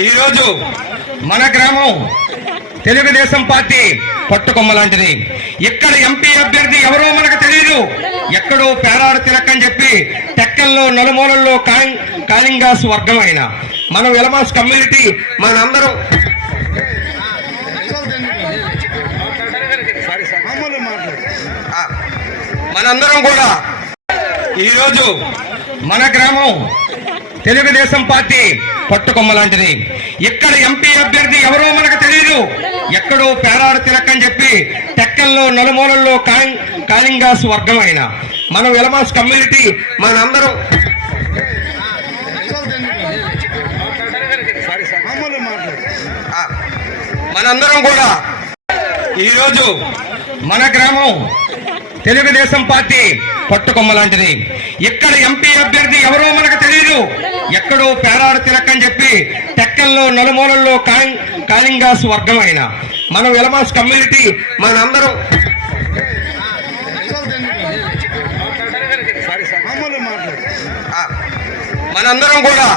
ఈరోజు మన గ్రామం తెలుగుదేశం పార్టీ పట్టుకొమ్మ లాంటిది. ఇక్కడ ఎంపీ అభ్యర్థి ఎవరో మనకు తెలియదు. ఎక్కడో పేరాడు తిలకని చెప్పి టెక్కల్లో నలుమూలల్లో కాళింగాస్ వర్గం అయిన మనం ఎలమాస్ కమ్యూనిటీ మనందరం మనందరం కూడా ఈరోజు మన గ్రామం తెలుగుదేశం పార్టీ పట్టుకొమ్మ లాంటిది. ఇక్కడ ఎంపీ అభ్యర్థి ఎవరో మనకు తెలియదు. ఎక్కడో పేరాడు తిలకని చెప్పి టెక్కల్లో నలుమూలల్లో కాళింగాస్ వర్గం అయిన మనం ఎలమాస్ కమ్యూనిటీ మనందరం మనందరం కూడా ఈరోజు మన గ్రామం తెలుగుదేశం పార్టీ పట్టుకొమ్మ లాంటిది. ఇక్కడ ఎంపీ అభ్యర్థి ఎవరో మనకు తెలియదు. ఎక్కడో పేరాడు తిలకని చెప్పి టెక్కల్లో నలుమూలల్లో కాళింగాస్ వర్గం అయిన మనం ఎలమాస్ కమ్యూనిటీ మనందరం మనందరం కూడా